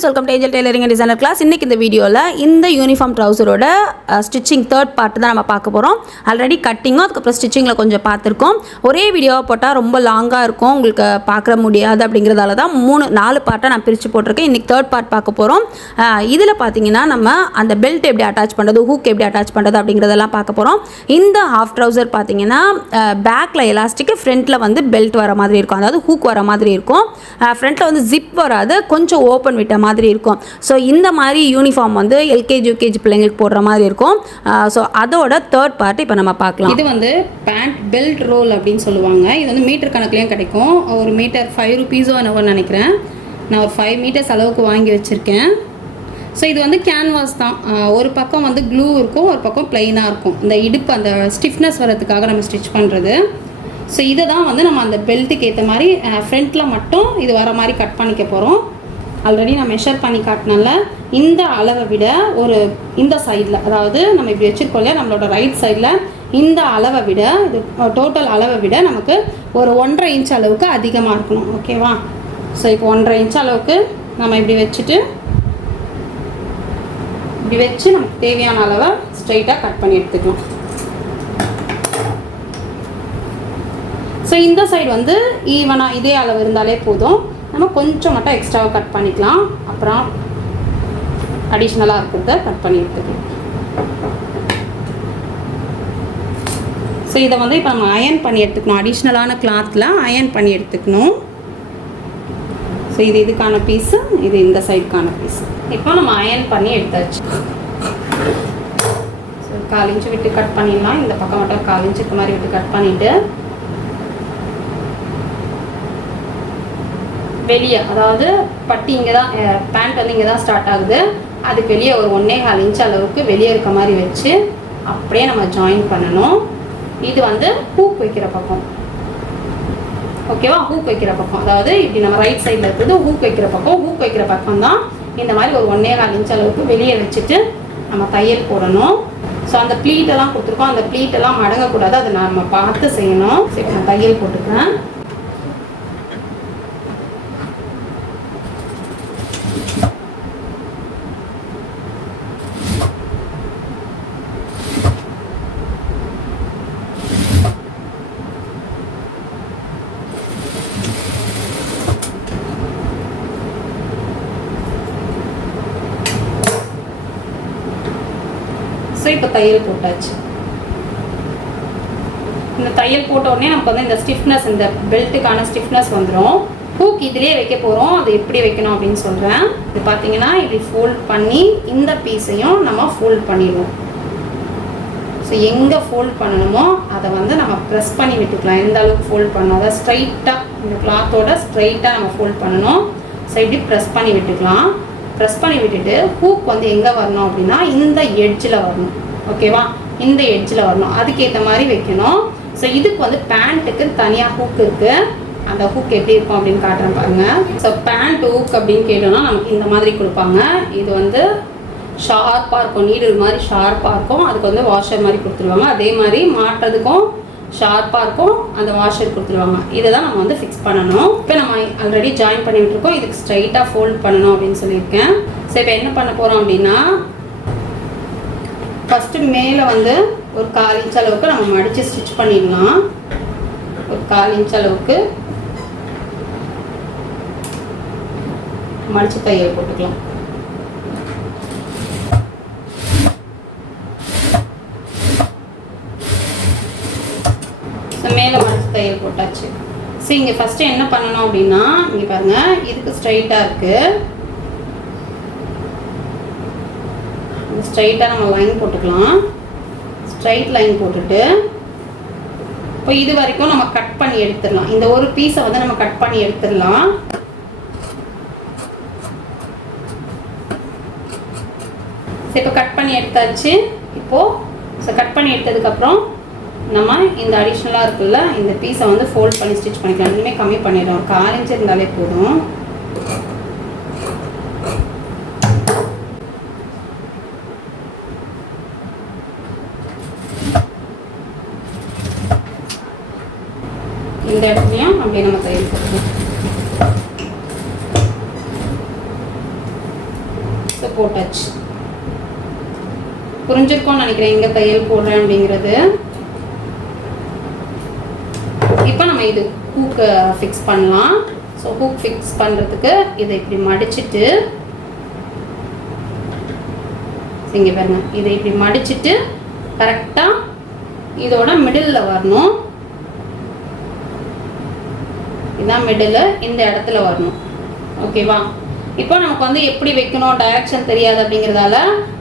Friends, welcome to angel tailoring and designer class. இன்றைக்கி இந்த வீடியோவில் இந்த யூனிஃபார்ம் ட்ரௌசரோட ஸ்டிச்சிங் தேர்ட் பார்ட் தான் நம்ம பார்க்க போகிறோம். ஆல்ரெடி கட்டிங்கும் அதுக்கப்புறம் ஸ்டிச்சிங்கில் கொஞ்சம் பார்த்துருக்கோம். ஒரே வீடியோவை போட்டால் ரொம்ப லாங்காக இருக்கும், உங்களுக்கு பார்க்க முடியாது. அப்படிங்கிறதால தான் 4 பார்ட்டாக நான் பிரித்து போட்டிருக்கேன். இன்றைக்கி தேர்ட் பார்ட் பார்க்க போகிறோம். இதில் பார்த்தீங்கன்னா நம்ம அந்த பெல்ட் எப்படி அட்டாச் பண்ணுறது, ஹூக் எப்படி அட்டாச் பண்ணுறது அப்படிங்கிறதெல்லாம் பார்க்க போகிறோம். இந்த ஹாஃப் ட்ரௌசர் பார்த்தீங்கன்னா பேக்கில் எலாஸ்டிக்கு, ஃப்ரண்ட்டில் வந்து பெல்ட் வர மாதிரி இருக்கும், அதாவது ஹூக் வர மாதிரி இருக்கும். ஃப்ரண்ட்டில் வந்து ஜிப் வராது, கொஞ்சம் ஓப்பன் விட்ட மாதிரி இருக்கும். ஸோ இந்த மாதிரி யூனிஃபார்ம் வந்து எல்கேஜி யூகேஜி பிள்ளைங்களுக்கு போடுற மாதிரி இருக்கும். ஸோ அதோட தேர்ட் பார்ட் இப்போ நம்ம பார்க்கலாம். இது வந்து பேண்ட் பெல்ட் ரோல் அப்படின்னு சொல்லுவாங்க. இது வந்து மீட்டர் கணக்குலேயும் கிடைக்கும். ஒரு மீட்டர் 5 ருபீஸோ என்னவோன்னு நினைக்கிறேன். நான் ஒரு 5 மீட்டர்ஸ் அளவுக்கு வாங்கி வச்சுருக்கேன். ஸோ இது வந்து கேன்வாஸ் தான். ஒரு பக்கம் வந்து க்ளூ இருக்கும், ஒரு பக்கம் ப்ளைனாக இருக்கும். இந்த இடுப்பு அந்த ஸ்டிஃப்னஸ் வரதுக்காக நம்ம ஸ்டிச் பண்ணுறது. ஸோ இதை தான் வந்து நம்ம அந்த பெல்ட்டுக்கு ஏற்ற மாதிரி ஃப்ரண்ட்டில் மட்டும் இது வர மாதிரி கட் பண்ணிக்க போகிறோம். ஆல்ரெடி நான் மெஷர் பண்ணி காட்டினால இந்த அளவை விட இந்த சைடில், அதாவது நம்ம இப்படி வச்சுருக்கோம் இல்லையா, நம்மளோட ரைட் சைடில் இந்த அளவை விட, இது டோட்டல் அளவை விட நமக்கு ஒரு 1.5 இன்ச் அளவுக்கு அதிகமாக இருக்கணும். ஓகேவா? ஸோ இப்போ 1.5 இன்ச் அளவுக்கு நம்ம இப்படி வச்சுட்டு இப்படி வச்சு நமக்கு தேவையான அளவை ஸ்ட்ரைட்டாக கட் பண்ணி எடுத்துக்கலாம். ஸோ இந்த சைடு வந்து ஈவனாக இதே அளவு இருந்தாலே போதும். நம்ம கொஞ்சம் மட்டும் எக்ஸ்ட்ராவாக கட் பண்ணிக்கலாம். அப்புறம் அடிஷ்னலாக இருக்கிறத கட் பண்ணி எடுத்துக்கலாம். ஸோ இதை வந்து இப்போ நம்ம அயர்ன் பண்ணி எடுத்துக்கணும். அடிஷ்னலான கிளாத்தில் அயர்ன் பண்ணி எடுத்துக்கணும். ஸோ இது இதுக்கான பீஸு, இது இந்த சைடுக்கான பீஸு. இப்போ நம்ம அயர்ன் பண்ணி எடுத்தாச்சு. ஸோ 1/4 இன்ச்சு விட்டு கட் பண்ணிடலாம். இந்த பக்கம் மட்டும் 1/4 இன்ச்சுக்கு மாதிரி விட்டு கட் பண்ணிவிட்டு வெளியே, அதாவது பட்டி இங்கே தான், பேண்ட் வந்து இங்கே தான் ஸ்டார்ட் ஆகுது, அதுக்கு வெளியே ஒரு 1.25 இன்ச் அளவுக்கு வெளியே இருக்க மாதிரி வச்சு அப்படியே நம்ம ஜாயின் பண்ணணும். இது வந்து ஹூக் வைக்கிற பக்கம். ஓகேவா? ஹூக் வைக்கிற பக்கம், அதாவது இப்படி நம்ம ரைட் சைடில் இருக்கிறது ஹூக் வைக்கிற பக்கம். ஹூக் வைக்கிற பக்கம் தான் இந்த மாதிரி ஒரு 1.25 இன்ச் அளவுக்கு வெளியே வச்சுட்டு நம்ம தையல் போடணும். ஸோ அந்த ப்ளீட்டெல்லாம் கொடுத்துருக்கோம், அந்த ப்ளீட்டெல்லாம் மடங்கக்கூடாது, அதை நம்ம பார்த்து செய்யணும். சரி, நான் தையல் போட்டுக்கிறேன். ஸோ இப்போ தையல் போட்டாச்சு. இந்த தையல் போட்ட உடனே நமக்கு வந்து இந்த ஸ்டிஃப்னஸ், இந்த பெல்ட்டுக்கான ஸ்டிஃப்னஸ் வந்துடும். ஹூக் இதிலே வைக்க போகிறோம், அது எப்படி வைக்கணும் அப்படின்னு சொல்கிறேன். இது பார்த்தீங்கன்னா இப்படி ஃபோல்ட் பண்ணி இந்த பீஸையும் நம்ம ஃபோல்ட் பண்ணிடுவோம். ஸோ எங்கே ஃபோல்ட் பண்ணணுமோ அதை வந்து நம்ம ப்ரெஸ் பண்ணி விட்டுக்கலாம். எந்த அளவுக்கு ஃபோல்ட் பண்ணணும், அதை ஸ்ட்ரைட்டாக இந்த கிளாத்தோட ஸ்ட்ரைட்டாக நம்ம ஃபோல்ட் பண்ணணும். ஸோ இப்படி ப்ரெஸ் பண்ணி விட்டுக்கலாம். ப்ரெஸ் பண்ணி விட்டுட்டு ஹூக் வந்து எங்கே வரணும் அப்படின்னா இந்த எட்ஜில் வரணும். ஓகேவா? இந்த எட்ஜில் வரணும், அதுக்கேற்ற மாதிரி வைக்கணும். ஸோ இதுக்கு வந்து பேண்ட்டுக்கு தனியாக ஹூக் இருக்குது. அந்த ஹூக் எப்படி இருக்கும் அப்படின்னு காட்டுறேன் பாருங்கள். ஸோ பேண்ட் ஹூக் அப்படின்னு கேட்டோம்னா நமக்கு இந்த மாதிரி கொடுப்பாங்க. இது வந்து ஷார்ப்பாக இருக்கும், நீடில் மாதிரி ஷார்ப்பாக இருக்கும். அதுக்கு வந்து வாஷர் மாதிரி கொடுத்துருவாங்க. அதே மாதிரி மாட்டுறதுக்கும் ஷார்ப்பாக இருக்கும், அந்த வாஷர் கொடுத்துருவாங்க. இதை தான் நம்ம வந்து ஃபிக்ஸ் பண்ணணும். இப்போ நம்ம ஆல்ரெடி ஜாயின் பண்ணிட்டு இருக்கோம், இதுக்கு ஸ்ட்ரைட்டாக ஃபோல்ட் பண்ணணும் அப்படின்னு சொல்லியிருக்கேன். ஸோ இப்போ என்ன பண்ண போகிறோம் அப்படின்னா, ஃபஸ்ட்டு மேலே வந்து ஒரு 1/4 இன்ச் அளவுக்கு நம்ம மடித்து ஸ்டிச் பண்ணிடலாம். ஒரு 1/4 இன்ச் அளவுக்கு மடித்து தையல் போட்டுக்கலாம். மேலே மடித்து தையல் போட்டாச்சு. ஸோ இங்கே ஃபஸ்ட்டு என்ன பண்ணணும் அப்படின்னா, இங்கே பாருங்கள், இதுக்கு ஸ்ட்ரைட்டாக இருக்குது. ஸ்ட்ரைட்டாக நம்ம லைன் போட்டுக்கலாம். ஸ்ட்ரைட் லைன் போட்டுட்டு இப்போ இது வரைக்கும் நம்ம கட் பண்ணி எடுத்துடலாம். இந்த ஒரு பீஸை வந்து நம்ம கட் பண்ணி எடுத்துடலாம். ஸோ இப்போ கட் பண்ணி எடுத்தாச்சு. இப்போது கட் பண்ணி எடுத்ததுக்கப்புறம் நம்ம இந்த அடிஷ்னலாக இருக்குல்ல, இந்த பீஸை வந்து ஃபோல்ட் பண்ணி ஸ்டிச் பண்ணிக்கலாம். இன்னுமே கம்மி பண்ணிடுறோம், ஒரு 1/4 இன்ச் இருந்தாலே போதும். இந்த இடத்துலையும் அப்படியே நம்ம தையல் போட்டுக்கலாம். ஸோ போட்டாச்சு. புரிஞ்சிருக்கோன்னு நினைக்கிறேன் எங்கே தையல் போடுறேன் அப்படிங்கிறது. இப்போ நம்ம இது ஹூக்கு ஃபிக்ஸ் பண்ணலாம். ஸோ ஹூக் ஃபிக்ஸ் பண்ணுறதுக்கு இதை இப்படி மடிச்சுட்டு இங்கே பாருங்க, இதை இப்படி மடிச்சுட்டு கரெக்டாக இதோட மிடில் வரணும். இதுதான் மிடில், இந்த இடத்துல வரணும். ஓகேவா? இப்போ நமக்கு வந்து எப்படி வைக்கணும் டைரக்ஷன் தெரியாது அப்படிங்கிறதால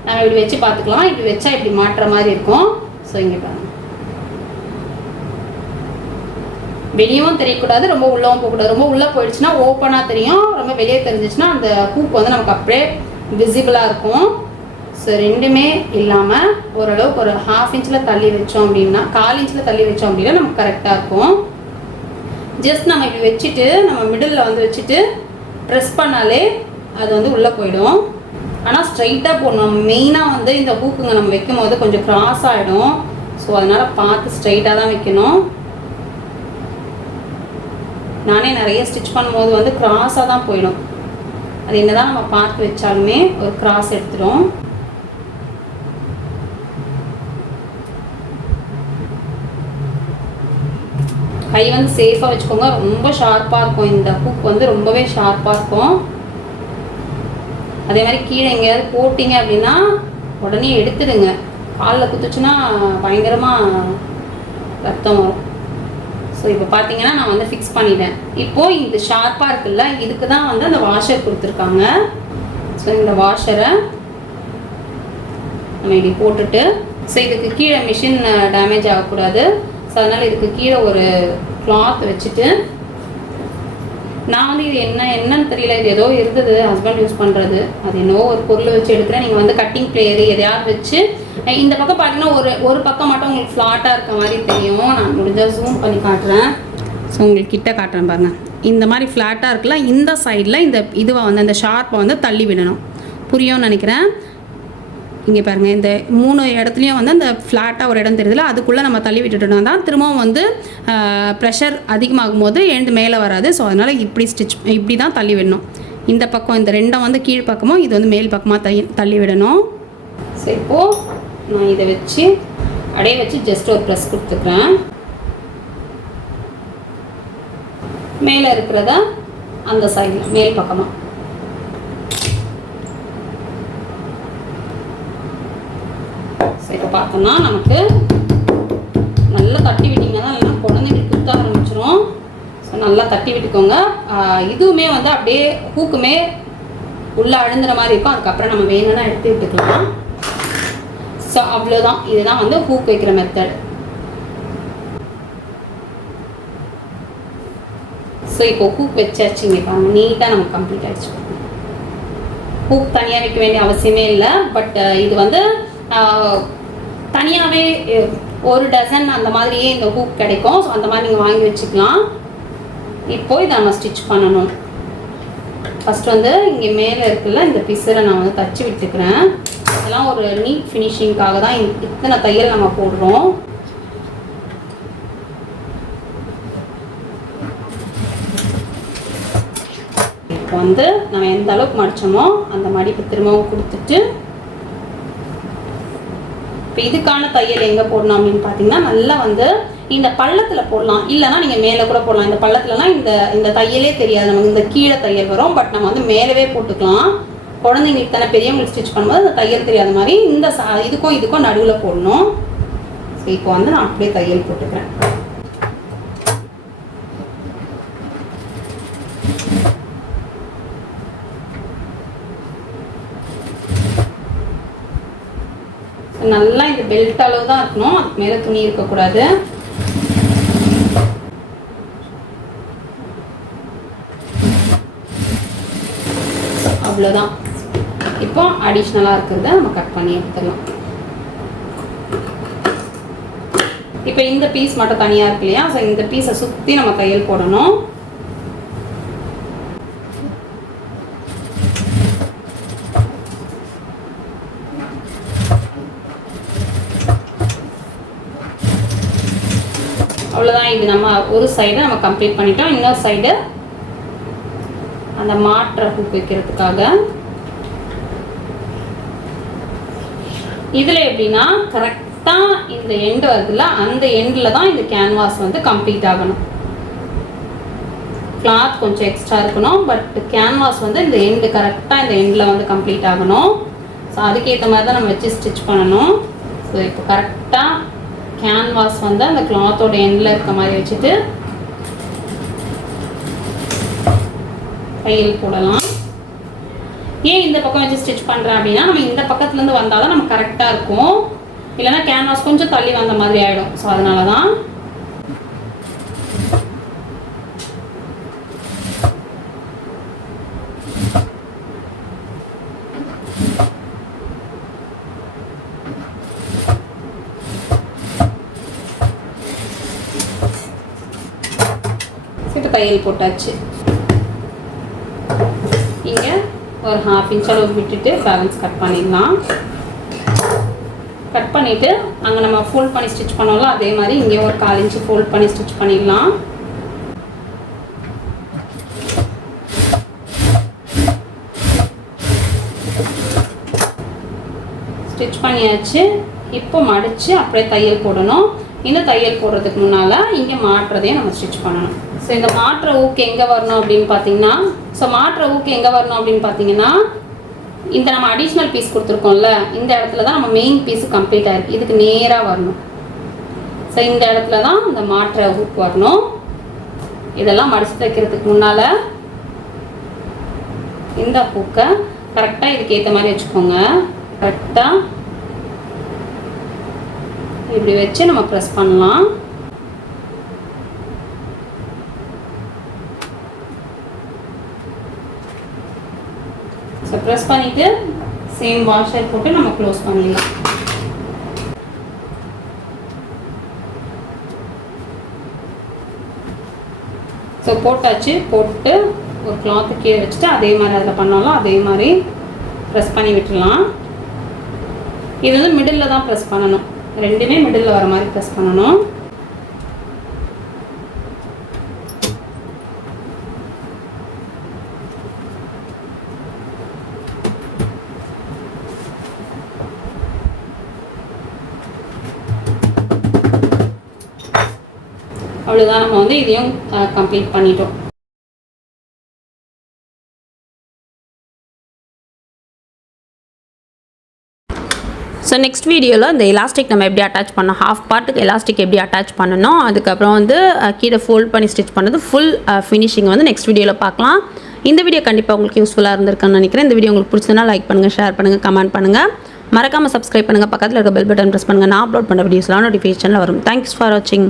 நம்ம இப்படி வச்சு பார்த்துக்கலாம். இப்படி வச்சா இப்படி மாட்டுற மாதிரி இருக்கும். ஸோ இங்கே பாருங்க, வெளியவும் தெரியக்கூடாது, ரொம்ப உள்ளவும் போகக்கூடாது. ரொம்ப உள்ளே போயிடுச்சுன்னா ஓப்பனாக தெரியும், ரொம்ப வெளியே தெரிஞ்சிச்சுன்னா அந்த ஹூக் வந்து நமக்கு அப்படியே விசிபிளாக இருக்கும். ஸோ ரெண்டுமே இல்லாமல் ஓரளவுக்கு ஒரு 1/2 இன்ச்சில் தள்ளி வச்சோம் அப்படின்னா, 1/4 இன்ச்சில் தள்ளி வச்சோம் அப்படின்னா நமக்கு கரெக்டாக இருக்கும். ஜஸ்ட் நம்ம இப்படி வச்சுட்டு நம்ம மிடில் வந்து வச்சுட்டு ப்ரெஸ் பண்ணாலே அது வந்து உள்ளே போயிடும். ஆனால் ஸ்ட்ரைட்டாக போடணும். மெயினாக வந்து இந்த ஹூக்குங்க நம்ம வைக்கும் போது கொஞ்சம் கிராஸ் ஆகிடும். ஸோ அதனால் பார்த்து ஸ்ட்ரைட்டாக தான் வைக்கணும். நானே நிறைய ஸ்டிச் பண்ணும்போது வந்து கிராஸாக தான் போயிடும். அது என்ன தான் நம்ம பார்த்து வச்சாலுமே ஒரு கிராஸ் எடுத்துடும். கை வந்து சேஃபாக வச்சுக்கோங்க. ரொம்ப ஷார்ப்பாக இருக்கும் இந்த ஹூக் வந்து, ரொம்பவே ஷார்ப்பாக இருக்கும். அதே மாதிரி கீழே எங்கேயாவது போட்டிங்க அப்படின்னா உடனே எடுத்துடுங்க. காலில் குத்துச்சுன்னா பயங்கரமாக ரத்தம் வரும். ஸோ இப்போ பார்த்தீங்கன்னா நான் வந்து ஃபிக்ஸ் பண்ணிட்டேன். இப்போது இது ஷார்ப்பாக இருக்குல்ல, இதுக்கு தான் வந்து அந்த வாஷர் கொடுத்துருக்காங்க. ஸோ இந்த வாஷரை நம்ம இப்படி போட்டுட்டு, ஸோ இதுக்கு கீழே மிஷின் டேமேஜ் ஆகக்கூடாது. ஸோ அதனால் இதுக்கு கீழே ஒரு கிளாத் வச்சுட்டு, நான் வந்து இது என்னன்னு தெரியல, இது ஏதோ இருந்தது ஹஸ்பண்ட் யூஸ் பண்ணுறது, அது என்னவோ ஒரு பொருள் வச்சு எடுக்கிறேன். நீங்கள் வந்து கட்டிங் பிளேயரு எதையாவது வச்சு இந்த பக்கம் பார்த்தீங்கன்னா ஒரு பக்கம் மட்டும் உங்களுக்கு ஃப்ளாட்டாக இருக்க மாதிரி தெரியும். நான் முடிஞ்சால் ஜூம் பண்ணி காட்டுறேன். ஸோ உங்களுக்கு கிட்ட காட்டுறேன் பாருங்கள். இந்த மாதிரி ஃப்ளாட்டாக இருக்குல்ல, இந்த சைடில் இந்த இதுவை வந்து அந்த ஷார்ப்பை வந்து தள்ளி விடணும். புரியும்னு நினைக்கிறேன். இங்கே பாருங்கள், இந்த 3 இடத்துலையும் வந்து அந்த ஃப்ளாட்டாக ஒரு இடம் தெரியுதுல, அதுக்குள்ளே நம்ம தள்ளி விட்டுட்டோம்னா தான் திரும்பவும் வந்து ப்ரெஷர் அதிகமாகும் போது எழுந்து மேலே வராது. ஸோ அதனால் இப்படி தான் தள்ளி விடணும். இந்த பக்கம் இந்த 2 வந்து கீழ் பக்கமும், இது வந்து மேல் பக்கமாக தள்ளி விடணும். ஸோ இப்போது நான் இதை வச்சு அப்படியே வச்சு ஜஸ்ட் ஒரு ப்ரெஸ் கொடுத்துக்கிறேன். மேலே இருக்கிறத அந்த சைடில் மேல் பக்கமாக இப்போ பார்த்தோம்னா நமக்கு நல்லா தட்டி விட்டிங்கன்னா தான், இல்லைன்னா குழந்தைங்களுக்கு குத்த ஆரம்பிச்சிடும். ஸோ நல்லா தட்டி விட்டுக்கோங்க. இதுவுமே வந்து அப்படியே ஹூக்குமே உள்ளே அழுந்துற மாதிரி இருக்கும். அதுக்கப்புறம் நம்ம வேணும்னா எடுத்து விட்டுக்கலாம். ஸோ அவ்வளோதான். இதுதான் வந்து ஹூக் வைக்கிற மெத்தட். ஸோ இப்போ ஹூக் வச்சாச்சுங்க பாருங்க, நீட்டாக நமக்கு கம்ப்ளீட் ஆகிடுச்சு. ஹூக் தனியாக வைக்க வேண்டிய அவசியமே இல்லை. பட் இது வந்து தனியாகவே 1 டசன் அந்த மாதிரியே இந்த ஹூக் கிடைக்கும். ஸோ அந்த மாதிரி நீங்கள் வாங்கி வச்சுக்கலாம். இப்போது இதை நம்ம ஸ்டிச் பண்ணணும். ஃபஸ்ட் வந்து இங்கே மேலே இருக்குல்ல, இந்த பிசரை நான் வந்து தச்சு விட்டுக்கிறேன். இதெல்லாம் ஒரு நீட் ஃபினிஷிங்காக தான் இத்தனை தையல் நம்ம போடுறோம். இப்போ வந்து நம்ம எந்த அளவுக்கு மடிச்சோமோ அந்த மடிப்பு திரும்பவும் கொடுத்துட்டு, இப்போ இதுக்கான தையல் எங்கே போடணும் அப்படின்னு பார்த்தீங்கன்னா, நல்லா வந்து இந்த பள்ளத்தில் போடலாம், இல்லைனா நீங்கள் மேலே கூட போடலாம். இந்த பள்ளத்துலலாம் இந்த தையலே தெரியாது நமக்கு, இந்த கீழே தையல் வரும். பட் நம்ம வந்து மேலவே போட்டுக்கலாம். குழந்தைங்களுக்கு தானே, பெரியவங்களுக்கு ஸ்டிச் பண்ணும்போது அந்த தையல் தெரியாத மாதிரி இந்த இதுக்கும் நடுவில் போடணும். ஸோ இப்போ வந்து நான் அப்படியே தையல் போட்டுக்கிறேன். நல்லா இந்த பெல்ட் அளவு தான் இருக்கணும், அதுக்கு மேலே துணி இருக்கக்கூடாது. அவ்வளோதான். இப்போ அடிஷ்னலாக இருக்கிறத நம்ம கட் பண்ணி எடுத்துடலாம். இப்போ இந்த பீஸ் மட்டும் தனியாக இருக்கு இல்லையா, ஸோ இந்த பீஸை சுற்றி நம்ம தையல் போடணும். அவ்வளோதான். இது நம்ம ஒரு சைடு நம்ம கம்ப்ளீட் பண்ணிட்டோம். இன்னொரு சைடு அந்த மாற்ற ஹூக் வைக்கிறதுக்காக இதில் எப்படின்னா கரெக்டாக இந்த எண்டு வருதுல்ல, அந்த எண்டில் தான் இந்த கேன்வாஸ் வந்து கம்ப்ளீட் ஆகணும். கிளாத் கொஞ்சம் எக்ஸ்ட்ரா இருக்கணும், பட் கேன்வாஸ் வந்து இந்த எண்டு கரெக்டாக இந்த எண்டில் வந்து கம்ப்ளீட் ஆகணும். ஸோ அதுக்கேற்ற மாதிரி தான் நம்ம வச்சு ஸ்டிச் பண்ணணும். ஸோ இப்போ கரெக்டாக கேன்வாஸ் வந்து அந்த கிளாத்தோட எண்டில் இருக்க மாதிரி வச்சுட்டு தையல் போடலாம். ஏன் இந்த பக்கம் வச்சு ஸ்டிச் பண்ணுறேன் அப்படின்னா, நம்ம இந்த பக்கத்துலேருந்து வந்தால் தான் நம்ம கரெக்டாக இருக்கும், இல்லைன்னா கேன்வாஸ் கொஞ்சம் தள்ளி வந்த மாதிரி ஆகிடும். ஸோ அதனால தான் இப்போ தையல் போட்டாச்சு. இங்கே ஒரு 1/2 இன்ச் அளவு விட்டுட்டு பேலன்ஸ் கட் பண்ணிடலாம். கட் பண்ணிவிட்டு அங்கே நம்ம ஃபோல்ட் பண்ணி ஸ்டிச் பண்ணோம்ல, அதே மாதிரி இங்கே ஒரு 1/4 இன்ச்சு ஃபோல்ட் பண்ணி ஸ்டிச் பண்ணிடலாம். ஸ்டிச் பண்ணியாச்சு. இப்போ மடித்து அப்படியே தையல் போடணும். இந்த தையல் போடுறதுக்கு முன்னால் இங்கே மாட்டுறதையும் நம்ம ஸ்டிச் பண்ணணும். ஸோ இந்த மாற்ற ஊக்கு எங்கே வரணும் அப்படின்னு பார்த்தீங்கன்னா, இந்த நம்ம அடிஷ்னல் பீஸ் கொடுத்துருக்கோம்ல, இந்த இடத்துல தான் நம்ம மெயின் பீஸ் கம்ப்ளீட் ஆகிருக்கு. இதுக்கு நேராக வரணும். ஸோ இந்த இடத்துல தான் இந்த மாற்ற ஊக்கு வரணும். இதெல்லாம் மடித்து தைக்கிறதுக்கு முன்னால் இந்த பூக்கை கரெக்டாக இதுக்கு ஏற்ற மாதிரி வச்சுக்கோங்க. கரெக்டாக இப்படி வச்சு நம்ம ப்ரெஸ் பண்ணலாம். ஸோ ப்ரெஸ் பண்ணிவிட்டு சேம் வாஷர் போட்டு நம்ம க்ளோஸ் பண்ணிடலாம். ஸோ போட்டாச்சு. போட்டு ஒரு கிளாத்து கீழே வச்சுட்டு அதே மாதிரி அதில் பண்ணாலும் அதே மாதிரி ப்ரெஸ் பண்ணி விட்டுடலாம். இது வந்து மிடில் தான் ப்ரெஸ் பண்ணணும், ரெண்டுமே மிடில் வர மாதிரி ப்ரெஸ் பண்ணணும். அவ்வளோதான், நம்ம வந்து இதையும் கம்ப்ளீட் பண்ணிட்டோம். ஸோ நெக்ஸ்ட் வீடியோவில் இந்த எலாஸ்டிக் நம்ம எப்படி அட்டாச் பண்ணோம், ஹாஃப் பார்ட்டுக்கு எலாஸ்டிக் எப்படி அட்டாச் பண்ணணும், அதுக்கப்புறம் வந்து கீழே ஃபோல்ட் பண்ணி ஸ்டிச் பண்ணது ஃபுல் ஃபினிஷிங் வந்து நெக்ஸ்ட் வீடியோவில் பார்க்கலாம். இந்த வீடியோ கண்டிப்பாக உங்களுக்கு யூஸ்ஃபுல்லாக இருந்திருக்குன்னு நினைக்கிறேன். இந்த வீடியோ உங்களுக்கு பிடிச்சதுன்னா லைக் பண்ணுங்கள், ஷேர் பண்ணுங்கள், கமெண்ட் பண்ணுங்கள், மறக்காமல் சப்ஸ்கிரைப் பண்ணுங்கள், பக்கத்தில் இருக்க பெல் பட்டன் ப்ரெஸ் பண்ணுங்கள். நான் அப்லோட் பண்ணுற வீடியோஸ்லாம் நோட்டிஃபிகேஷனில் வரும். தேங்க்ஸ் ஃபார் வாட்சிங்.